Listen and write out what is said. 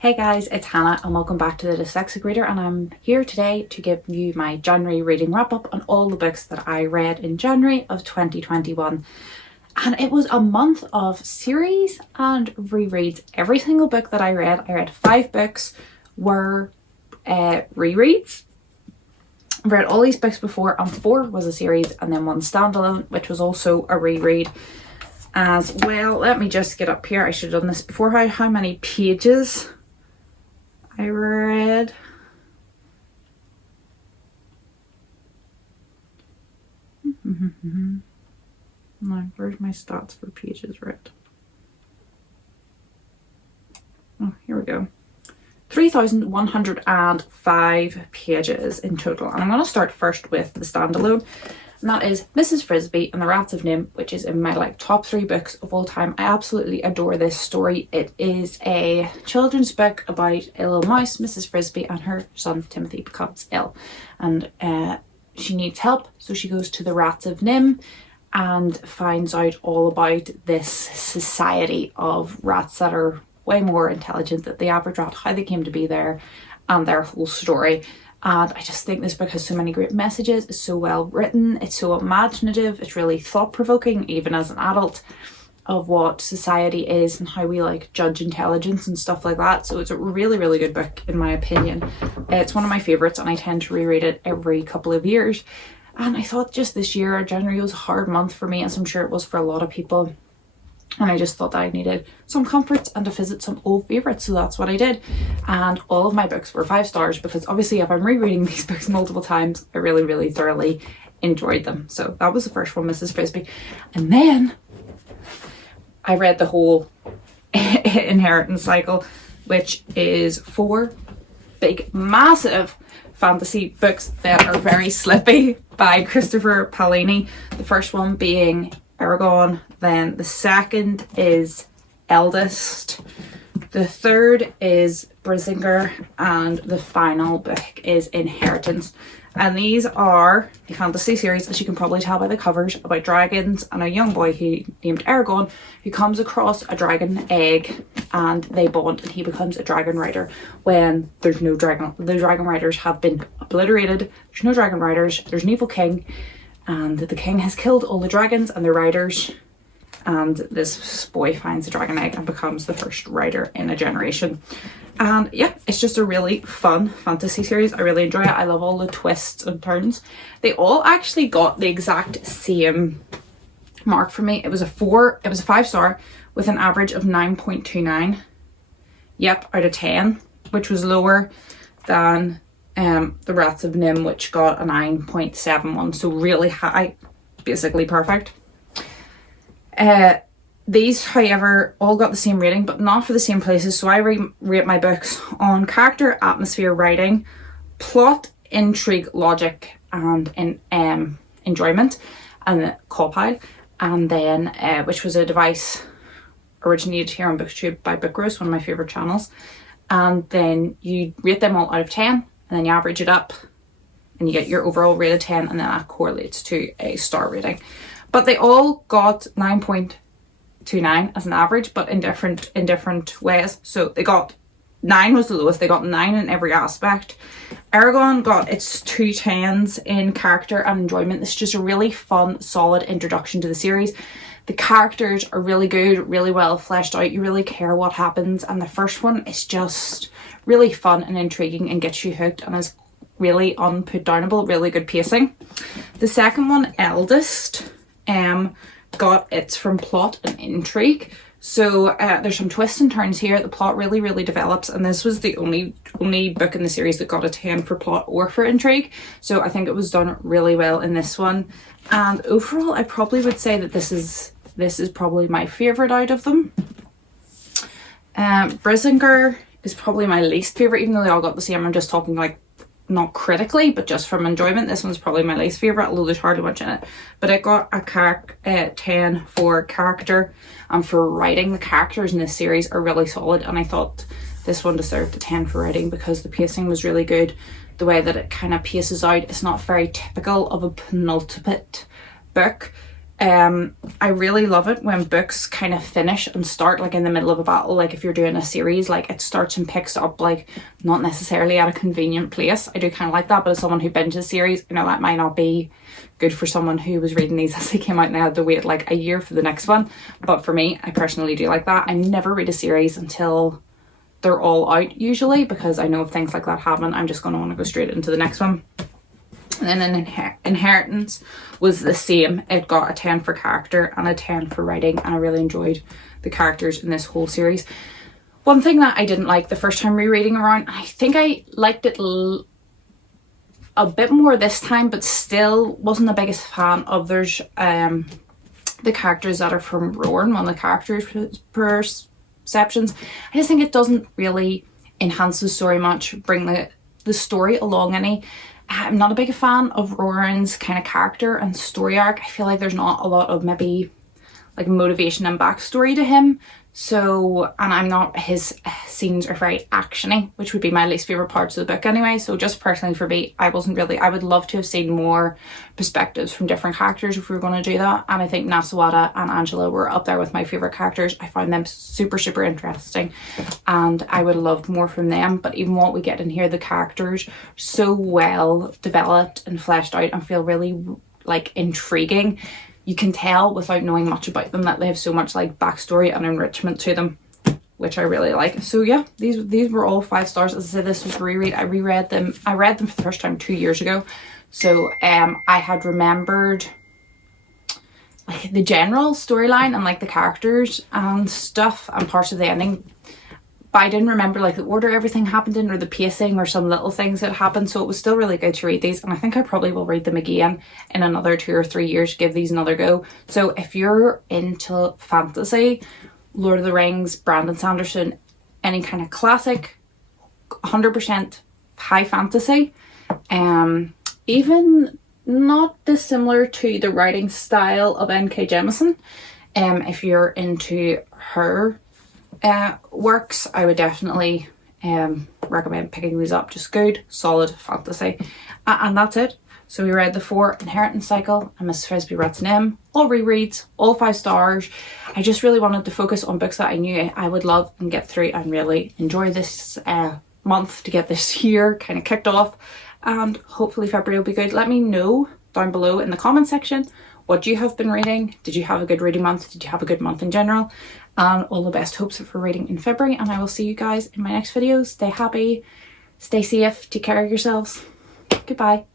Hey guys, it's Hannah and welcome back to the Dyslexic Reader, and I'm here today to give you my January reading wrap up on all the books that I read in January of 2021. And it was a month of series and rereads. Every single book that I read 5 books, were rereads. I've read all these books before, and 4 was a series and then 1 standalone, which was also a reread as well. Let me just get up here. I should have done this before. How many pages I read. Now, where's my stats for pages read? Oh, here we go. 3,105 pages in total. And I'm going to start first with the standalone. And that is Mrs. Frisby and the Rats of NIMH, which is in my top 3 books of all time. I absolutely adore this story. It is a children's book about a little mouse, Mrs. Frisby, and her son Timothy becomes ill. And she needs help, so she goes to the Rats of NIMH and finds out all about this society of rats that are way more intelligent than the average rat, how they came to be there, and their whole story. And I just think this book has so many great messages. It's so well written, it's so imaginative, it's really thought-provoking even as an adult, of what society is and how we judge intelligence and stuff like that. So it's a really, really good book in my opinion. It's one of my favourites and I tend to reread it every couple of years. And I thought just this year, January was a hard month for me, as I'm sure it was for a lot of people. And I just thought that I needed some comforts and to visit some old favourites, so that's what I did. And all of my books were 5 stars because obviously if I'm rereading these books multiple times, I really, really thoroughly enjoyed them. So that was the first one, Mrs. Frisby. And then I read the whole Inheritance cycle, which is 4 big, massive fantasy books that are very slippy by Christopher Paolini. The first one being Eragon, then the second is Eldest, the third is Brazinger, and the final book is Inheritance. And these are a fantasy series, as you can probably tell by the covers, about dragons and a young boy named Eragon who comes across a dragon egg and they bond and he becomes a dragon rider when there's no dragon. The dragon riders have been obliterated. There's no dragon riders. There's an evil king. And the king has killed all the dragons and the riders, and this boy finds a dragon egg and becomes the first rider in a generation. And yeah, it's just a really fun fantasy series. I really enjoy it. I love all the twists and turns. They all actually got the exact same mark for me. It was a 5 star with an average of 9.29. Yep, out of 10, which was lower than the Rats of NIMH, which got a 9.71, so really high, basically perfect. These, however, all got the same rating, but not for the same places. So I rate my books on character, atmosphere, writing, plot, intrigue, logic, and enjoyment, and Cawpile, and then which was a device originated here on BookTube by Bookroast, one of my favourite channels. And then you rate them all out of 10. And then you average it up and you get your overall rate of 10, and then that correlates to a star rating. But they all got 9.29 as an average, but in different ways. So they got 9 was the lowest. They got 9 in every aspect. Eragon got its 2 10s in character and enjoyment. This is just a really fun, solid introduction to the series. The characters are really good, really well fleshed out. You really care what happens. And the first one is just really fun and intriguing and gets you hooked and is really unputdownable, really good pacing. The second one, Eldest, got its from plot and intrigue. So there's some twists and turns here. The plot really, really develops, and this was the only book in the series that got a 10 for plot or for intrigue. So I think it was done really well in this one. And overall, I probably would say that this is probably my favourite out of them. Brazinger is probably my least favourite, even though they all got the same. I'm just talking not critically, but just from enjoyment. This one's probably my least favourite, although there's hardly much in it. But it got a 10 for character and for writing. The characters in this series are really solid, and I thought this one deserved a 10 for writing because the pacing was really good. The way that it kind of paces out, it's not very typical of a penultimate book. I really love it when books kind of finish and start like in the middle of a battle. Like if you're doing a series, like it starts and picks up like not necessarily at a convenient place. I do kind of like that, but as someone who binges series, you know, that might not be good for someone who was reading these as they came out and they had to wait like a year for the next one. But for me, I personally do like that. I never read a series until they're all out usually, because I know if things like that happen, I'm just going to want to go straight into the next one. And then Inheritance was the same. It got a 10 for character and a 10 for writing, and I really enjoyed the characters in this whole series. One thing that I didn't like the first time rereading around, I think I liked it a bit more this time, but still wasn't the biggest fan of there's the characters that are from Rowan, one of the characters' perceptions. I just think it doesn't really enhance the story much, bring the story along any. I'm not a big fan of Rowan's kind of character and story arc. I feel like there's not a lot of maybe like motivation and backstory to him. So, and I'm not, his scenes are very actiony, which would be my least favourite parts of the book anyway. So just personally for me, I would love to have seen more perspectives from different characters if we were going to do that. And I think Nasawada and Angela were up there with my favourite characters. I found them super, super interesting and I would have loved more from them. But even what we get in here, the characters so well developed and fleshed out and feel really like intriguing. You can tell without knowing much about them that they have so much like backstory and enrichment to them, which I really like. So yeah, these were all 5 stars. As I said, this was a reread. I read them for the first time 2 years ago. So I had remembered like the general storyline and like the characters and stuff and parts of the ending, but I didn't remember like the order everything happened in or the pacing or some little things that happened. So it was still really good to read these, and I think I probably will read them again in another 2 or 3 years, give these another go. So if you're into fantasy, Lord of the Rings, Brandon Sanderson, any kind of classic 100% high fantasy, even not dissimilar to the writing style of N.K. Jemisin, if you're into her works, I would definitely recommend picking these up. Just good, solid fantasy. And that's it. So we read the 4 Inheritance Cycle and Mrs. Frisby Writes Name, all rereads, all 5 stars. I just really wanted to focus on books that I knew I would love and get through and really enjoy this month to get this year kind of kicked off, and hopefully February will be good. Let me know down below in the comment section what you have been reading. Did you have a good reading month? Did you have a good month in general? And all the best hopes for reading in February, and I will see you guys in my next video. Stay happy, stay safe, take care of yourselves. Goodbye.